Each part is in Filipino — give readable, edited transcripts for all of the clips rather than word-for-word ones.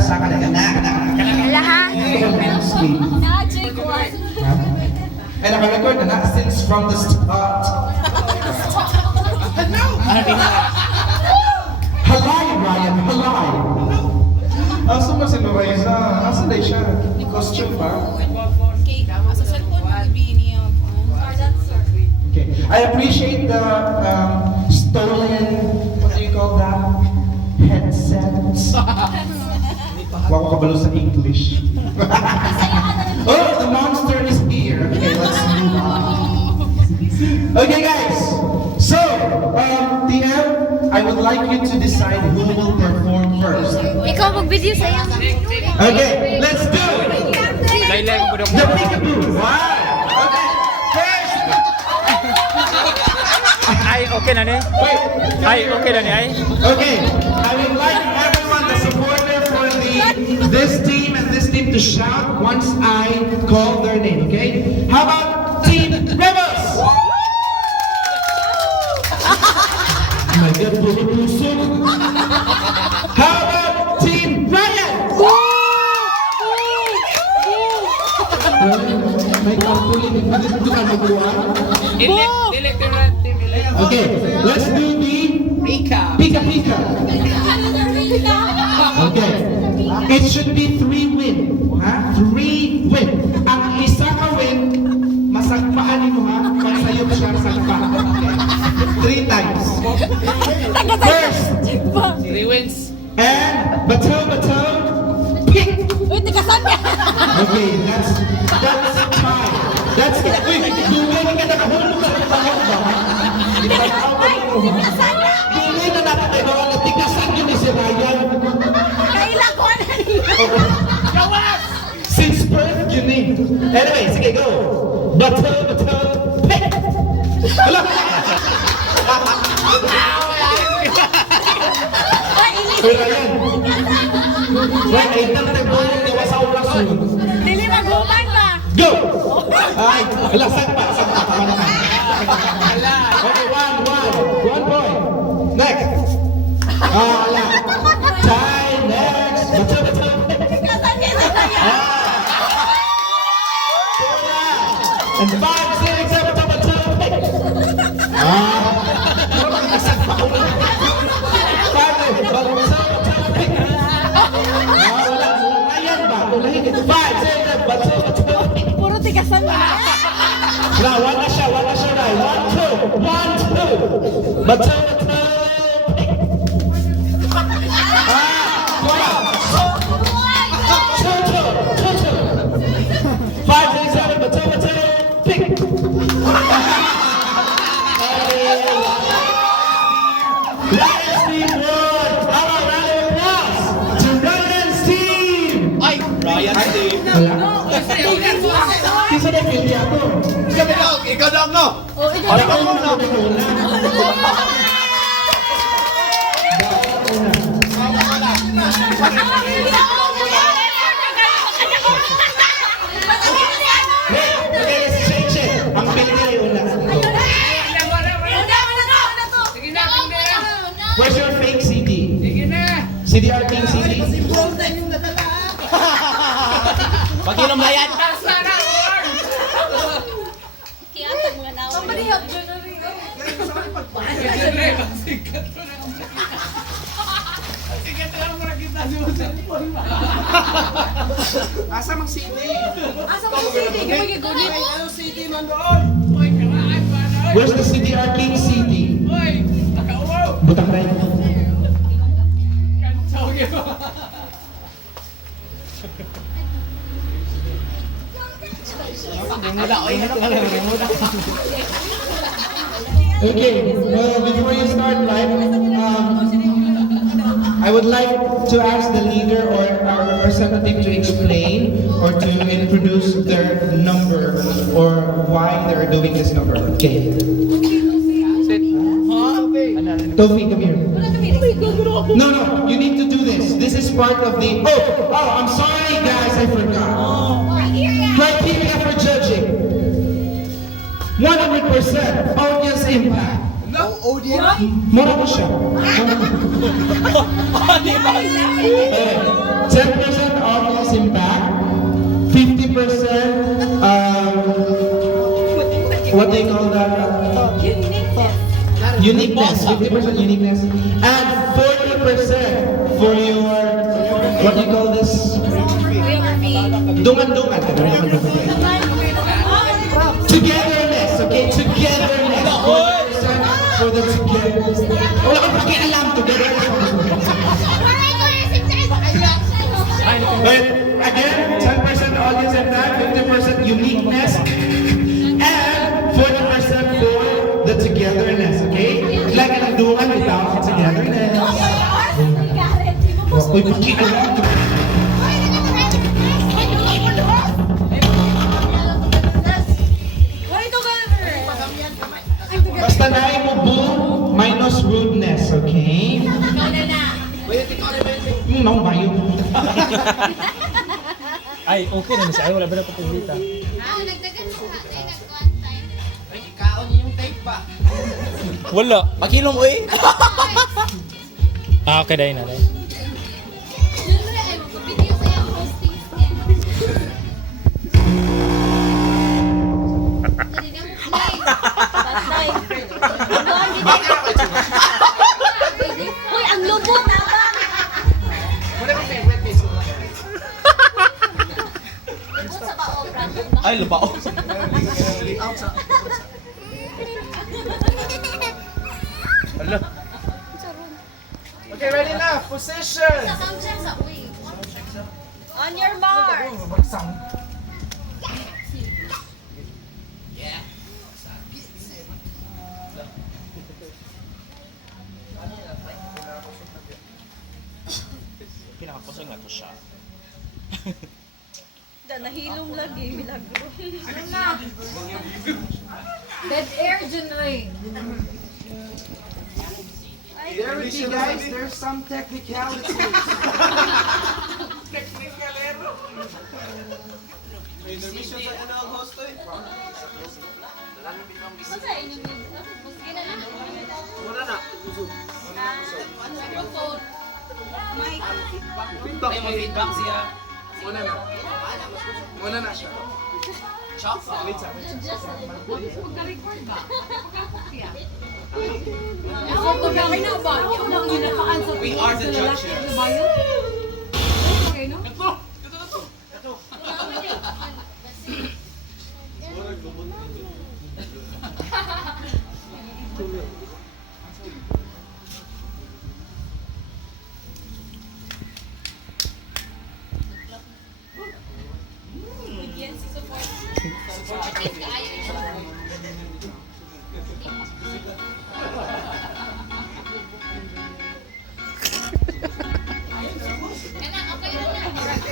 Sa kanila. Lahat. Ay, naka-record na since from the start. Halay, Ryan, halay. Asa ba si Loaiza? Asa na siya? Costume ba? Okay. I appreciate the stolen, what do you call that? Headsets. Wako kabalo sa English. Oh, the monster is here. Okay, let's move on. Okay, guys. So, TM, I would like you to decide who will perform first. Ikaw mag-video sa'yo. Okay, let's do it. The peekaboo. Wow. Okay, first. Ay, okay na ni? Wait. Ay, okay na ni ay? Okay, I would like everyone, the supporter for this team and this team to shout once I call their name, okay? How about Team Rebels? Oh my God, puro puso. How about Team Ryan? May cartoon, hindi ka magawa. Okay, let's do the Pika Pika. Okay. It should be 3 win. Ha? 3 win. Ang isa ka win, masagpaan mo ha. Pag sa'yo siya sagpa. Okay. 3 times. First. 3 wins. And bato, pick. Uy, tikasan niya. Okay, that's time. That's it. Uy, dugay ka nakahulog sa pangit ba? Tikasan niya. Dugay na nakatayo na tikasan yun ni si Ryan. Kailan ko na niya. Gawas! Since birth, you need. Anyway, sige, go. Bato, pick. Hala. Uy, Ryan. Ryan, ay tanong mo yung gawa sa oras yun. Dili maguman ba? Go! Ay, hala, sagpa. Tama na. Okay, one point. Next. Hala. Time, next. Bato, pick. Tikasan niya sa kanya. And 5, 6, 7, 8, pick. Sagpa ko na. 5, pick. Wala. Ayan ba? Ulahin ito. 5, 6, 7, pick. Puro tikasan niya. Now, wala siya, Ray. 1, 2. Bato, pick. Toto. 5, 6, 7, bato, pick. Ryan's team won. How about round of applause to Ryan's team? Ay, Ryan's team. Kisa na pili ako. Ikaw daw, no? Wala ka muna. Okay, let's change it. Ang pili na yung una. Where's your fake CD? CDR King CD? Pag-inom na yan. Somebody help January. Asa mang CD? Asa mo si CD? Di magigulit. Ano CD man doon? Where's the CDR King CD? Butak rin. Okay, before you start live, I would like to ask the leader or our representative to explain or to introduce their number or why they're doing this number. Okay. Tofi, come here. No, you need to do this. This is part of the. Oh, I'm sorry, guys, I forgot. Criteria for judging. 100% audience impact. No, audience? Mura ko siya. 10% obvious impact, 50% what they call that? Uniqueness, 50% uniqueness, and 40% for your, what do you call this? Dungan-dungan. Togetherness, okay? Togetherness. 40% for the togetherness. Wala kang pakialam, togetherness. But again, 10% audience impact, 50% uniqueness, and 40% for the togetherness, okay? Like an dungan without togetherness. Uy, pakialam. Basta na mo boom minus rudeness, okay? No, bayo. Ay, okay na siya. Ay, wala ba na pagpagdita? Ikaon niyo yung tape pa. Wala. Pakilom mo eh. Ah, okay, dahil na. Uy, ang lubot! Wala kang favorite piece. Lubot sa bao, Brandon. Ay, lubao. Wala. Okay, ready na. Position. On your mark! Pinakapasag na to siya. Nahilong lagi, milagro. Ano na? Dead air dyan rin. There with you guys, there's some technicalities. Muna na. Feedback. Ay, mag-feedback siya. Muna na. Muna na siya. Chop. Wait sa amin. Magka-record ba? Ako na ba? Yung nang ginakaan sa We are the judges. Diba yun? Okay, no?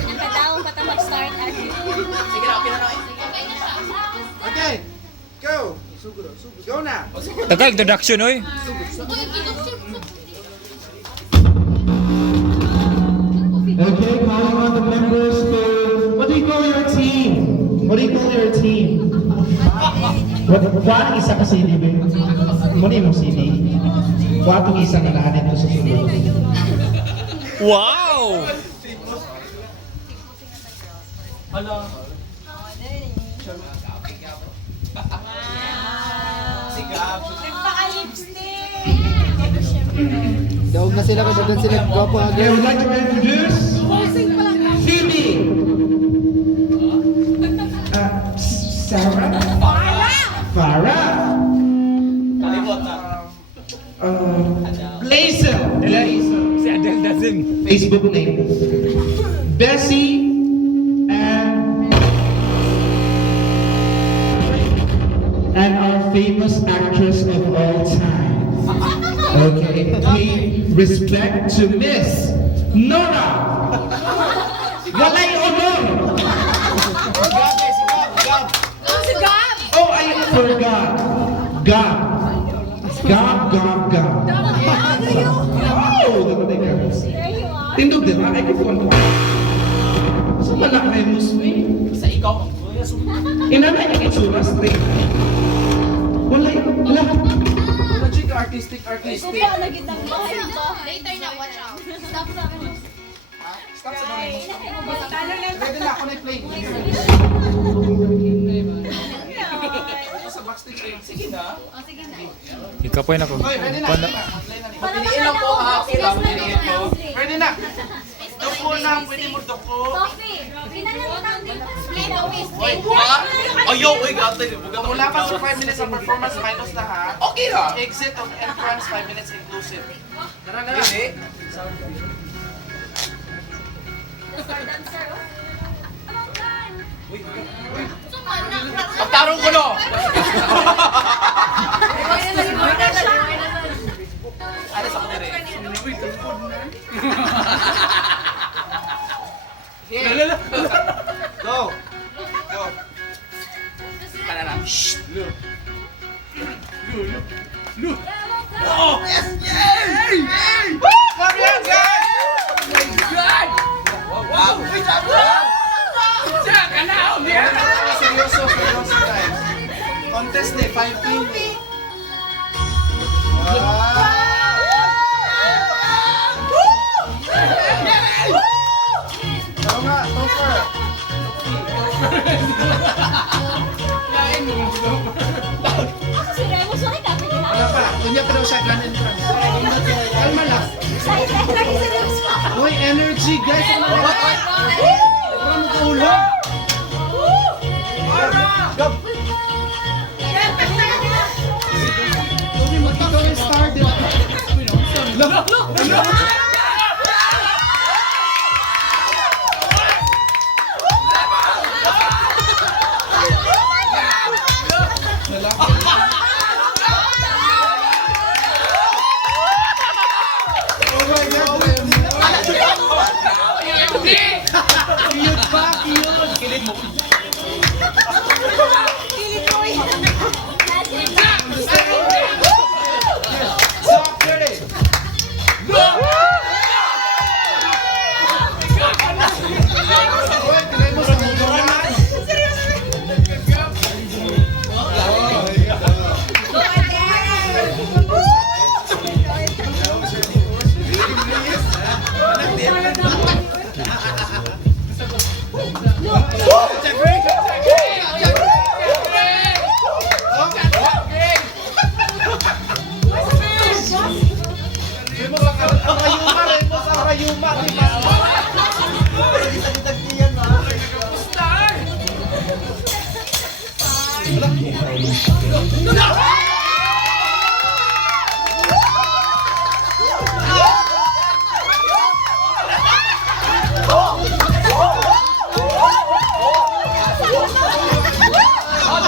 Nakataong pa ta mag-start agi. Sige na, okay na na. Okay, go. Go na. Tagal, introduction, oy. Okay, calling on the members to, what do you call your team? What do you call your team? Kuha isa ka CD, ba? Muna yung CD. Kuha itong isa na lahat ito sa sunod. Wow! Daog na sila kasi doon sila gwapo Okay, I would like to introduce Phoebe. Sarah? Farah. Blazel. Si Adel Dazim. Facebook name. Bessie and our famous actress of all time. Okay, pay respect to Miss Nora. Walay honor. Si Gab! Oh, I forgot. Gab. Oh, dapat ay Gab. There you are. Tindog din ha, ay kukuhan ko. Sa manak ay Muslim. Sa ikaw ang kuya. Inanay ang itsura straight. Walay, wala. Magic artistic. Ikaw pa, nagitang bahay ba? Later na, watch out. Stop sa akin. Stop sa doon. Ready na ako na i-play. Ito sa backstage eh. Sige na. Ikaw pa yun ako. Hoy, ready na. Pala. Piliin lang po ha. Okay lang, piliin po. Ready na. Doko na, pwede mo doko. Ayaw, uy, gatay. Mula pa sa 5 minutes ang performance minus na ha. Okay ra. Exit of entrance 5 minutes inclusive. Tara na. Hindi. Pagtarong ko no. Ano sa kanila? Go. Go. Tara na. Shh. Come here, guys! Wow! Uy, Seryoso, seryoso guys. Contest ni 5 team. Tama nga, Topper. Wala pa. Kunya pa daw siya grand entrance. Kalma lang. Uy, energy guys. Parang mag-uulog. Uy, mag-ikaw yung star din. Oh my God. Cute pa, cute. Stop, ready. Uy, tinay mo sa motoran. Rayuma, di ba?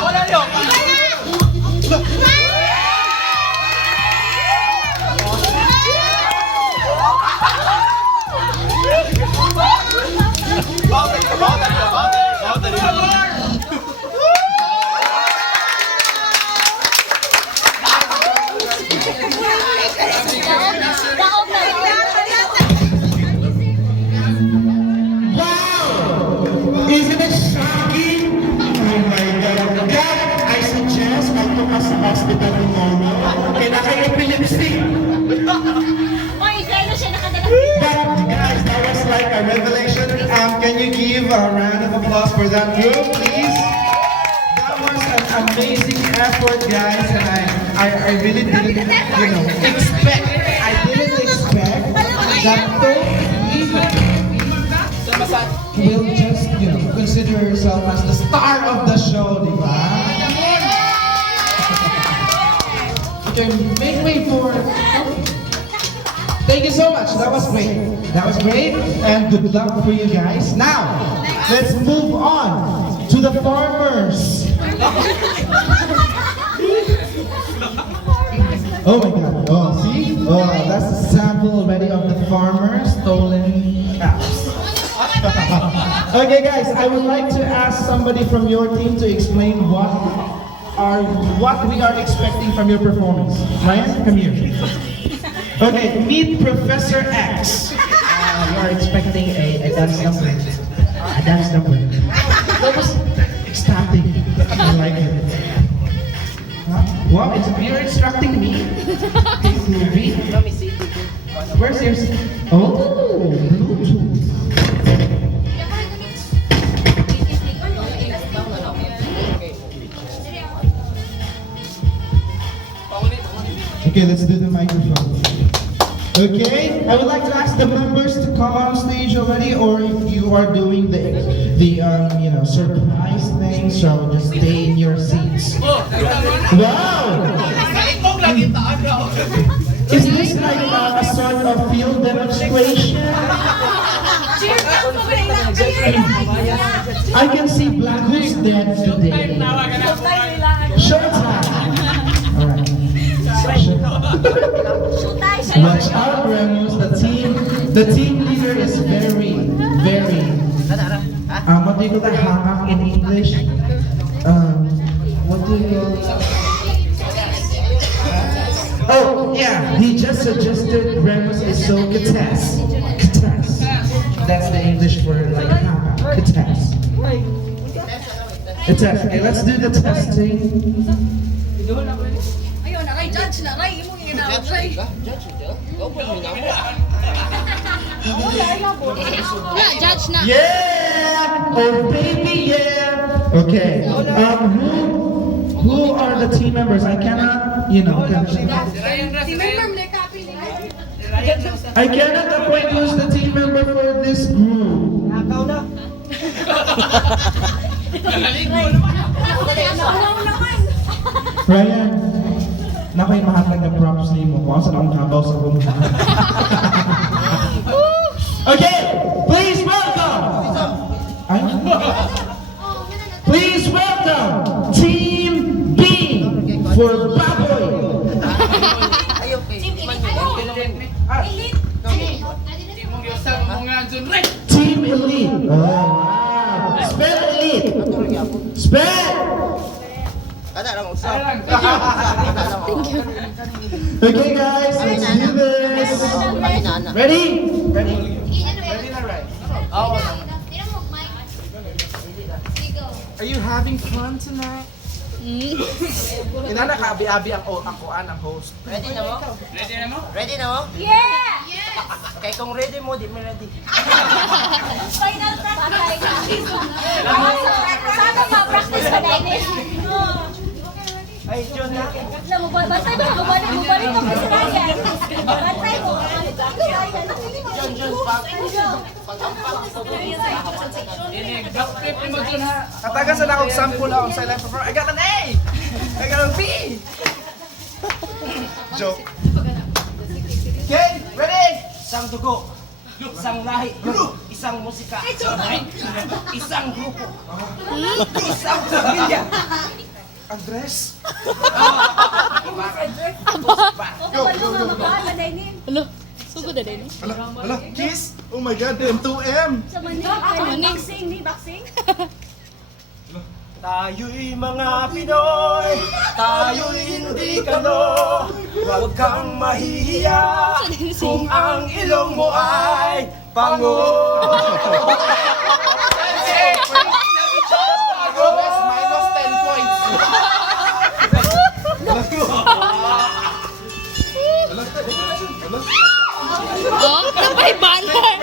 wala niyo. Isn't it shocking? Oh my God. Dad, I suggest I took us to hospital tomorrow. Kailangan epilepsy. That, guys, that was like a revelation. Can you give a round of applause for that group, please? That was an amazing effort, guys, and I really didn't, expect. I didn't expect that Toby will just, consider herself as the star of the show, di ba? Okay, make way for. Thank you so much. That was great. That was great, and good luck for you guys. Now, let's move on to the farmers. Oh my God! Oh, see? Oh, that's a sample already of the farmers stolen caps. Okay, guys, I would like to ask somebody from your team to explain what we are expecting from your performance. Ryan, come here. Okay, meet Professor X. You are expecting a dance number. A dance number. That was ecstatic. I like it. Huh? Wow, you're instructing me? Movie? Let me see. Where's your... Oh, Bluetooth. Okay, let's do the microphone. Okay, I would like to ask the members to come on stage already, or if you are doing the surprise thing, so just stay in your seats. Wow! Is this like a sort of field demonstration? I can see Black Who's dead today. Showtime! Alright. Watch out, Remus. The team leader is very, what do you call that? Hangak in English? What do you call Oh, yeah, he just suggested Remus is so katas. Katas. That's the English for like hangak. Katas. Katas. Okay, let's do the testing. Ayun, nakay judge na, kay imong ginawag, kay. Judge na. Yeah! Oh baby, yeah! Okay. Who are the team members? I cannot, I cannot appoint who's the team member for this group. Ryan, nakoy mahatag na props ni mo. Kung saan akong kabaw sa room. Okay, please welcome. Please welcome Team B for Baboy. Team Elite. Oh, wow. Spell Elite. Spell. Okay, guys, let's do this. Ready? Ready? Are you having fun tonight? Inana ka abi-abi ang host. Ready na mo? Ready na mo? Ready na mo? Yeah! Kaya kung ready mo, di mo ready. Final practice. Sana ma-practice ka na ini. Ay, John na. Bantay mo, bumalik ka sa Ryan. Bantay mo. Katagan sa nakong sample ako sa live performance. I got an A! I got a B! Joke. Okay, ready? Isang dugo, isang lahi, isang musika, isang grupo, isang pamilya. Address? Sugod na din. Hala, kiss? Oh my God, M2M! Sa maning. Boxing. Tayo'y mga Pinoy, tayo'y hindi kano. Huwag kang mahihiya kung ang ilong mo ay pango. Minus 10 points. Oh, napay banner.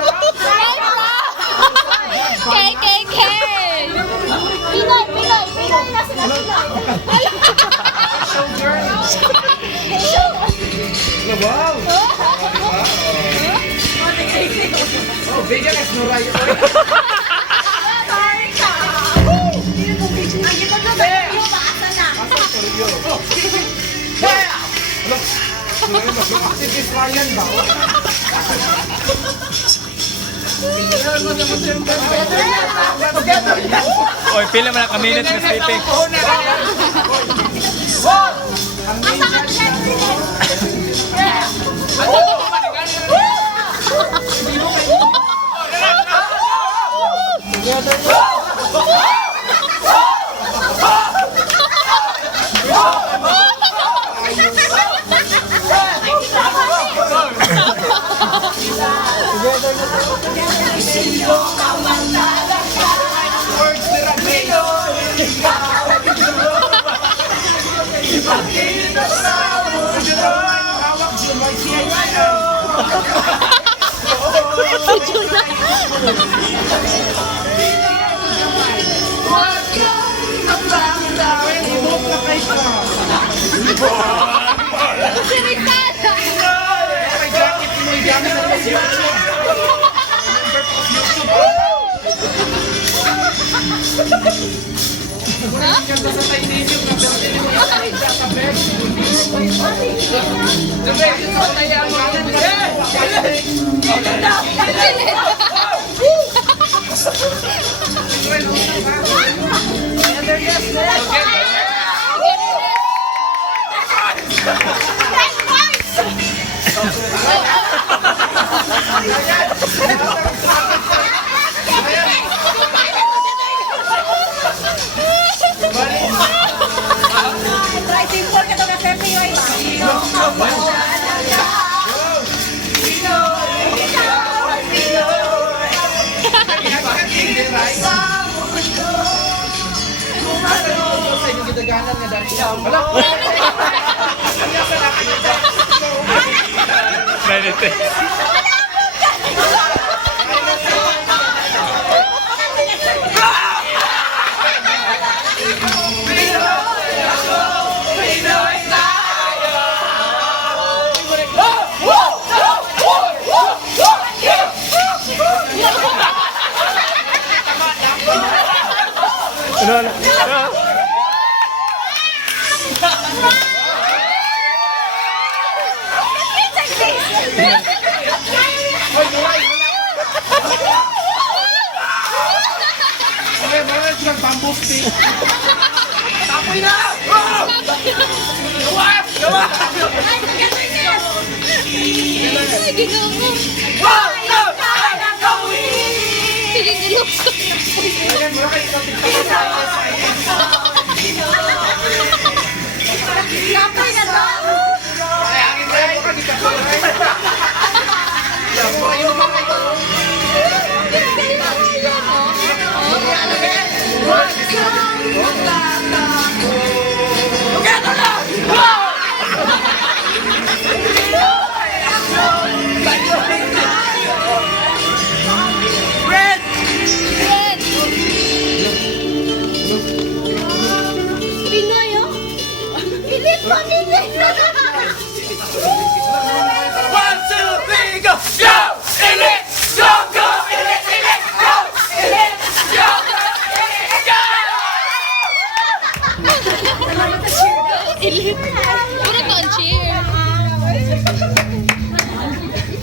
KKK. Pinoy na sila Wow! Oh, bigyan ka snuray. Sorry ka. Ang ipag na ba yung baasa na? Activist Ryan ba? Oy, pila man ang minutes na sleeping. Asa ka president? Ganda sa titanium na pero mo yung sa tabi. Sabi, patayaan mo ang Try to import ka to na sir PY. Medite. Ano? Okay, mga isang bamboo stick. Tapoy na! Gawa! Gawa! Sige nga mo. Sige nga mo. Kapay na to. Ay, akin na yung mga Pinoy, oh. Philip pa, Pinoy. 1, 2, 3, go! Go! Elite! Go! Go! Elite! Elite! Go! Elite! Go! Elite! Puro to ang cheer.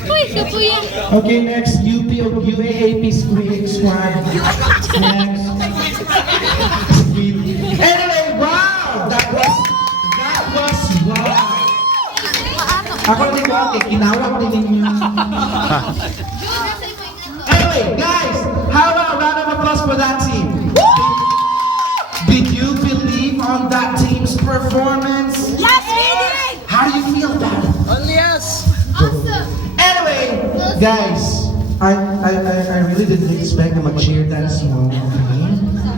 Uy, kapuya. Okay, next, UAAP Squad. Next. Anyway, wow! That was wow! Ako rin ko, okay, kinawa ko rin ninyo. Anyway, guys, how about a round of applause for that team? Did you believe on that team's performance? Yes, we did. How do you feel about it? Only yes! Awesome. Anyway, guys, I really didn't expect na mag-cheer dance mo.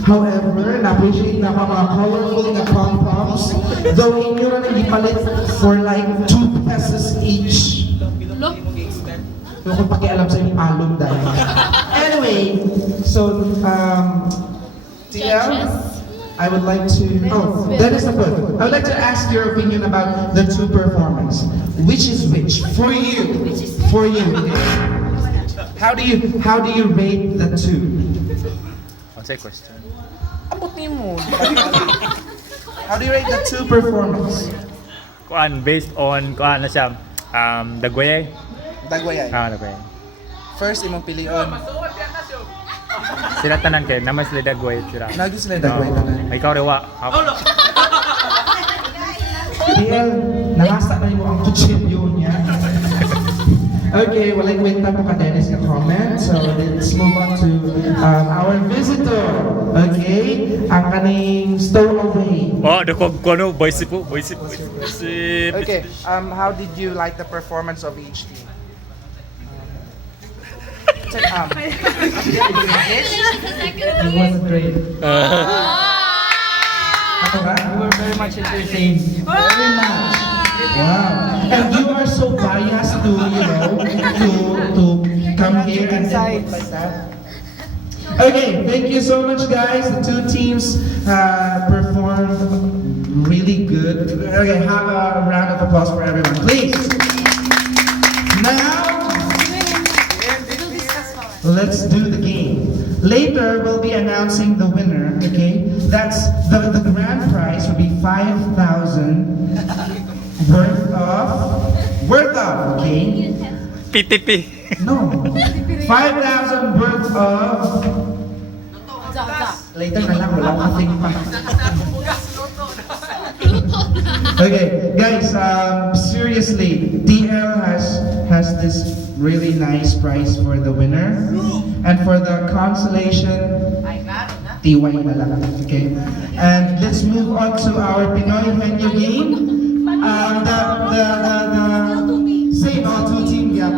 However, na-appreciate na mga colorful na pom-poms. Though inyo na nagipalit for like 2 pesos each. Yung kung pakialam sa inyong alum dahil. Anyway, so, TL, I would like to, that is the point. I would like to ask your opinion about the 2 performance. Which is which? For you. For you. How do you rate the 2? What's your question? How do you rate the 2 performance? Kuan based on kuan na siya Dagway. Dagwayay. Dagway. First, imong pilion. Sila tanan kay naman sila Dagway sila. Lagi sila Dagway tanan. Ikaw rewa. TL, nangasta na mo ang kutsilyo niya. Okay, walay kwenta po ka Dennis na comment. So let's move on to our visitor. Okay, ang kaning stowaway. Oh, dako kono voice po. Okay, how did you like the performance of each team? It was great. Ako ba? We were very much entertained. Very much. Wow. And you are so biased to, to come here and like that. Okay, thank you so much, guys. The 2 teams performed really good. Okay, have a round of applause for everyone, please. Now, let's do the game. Later, we'll be announcing the winner, okay? That's the grand prize will be 5,000 worth of, okay? PTP. No. 5,000 worth of... Later na lang, wala akong think pa. Okay, guys, seriously, DL has this really nice prize for the winner. And for the consolation, TY na lang, okay? And let's move on to our Pinoy Henyo game. The same, all two team, yeah,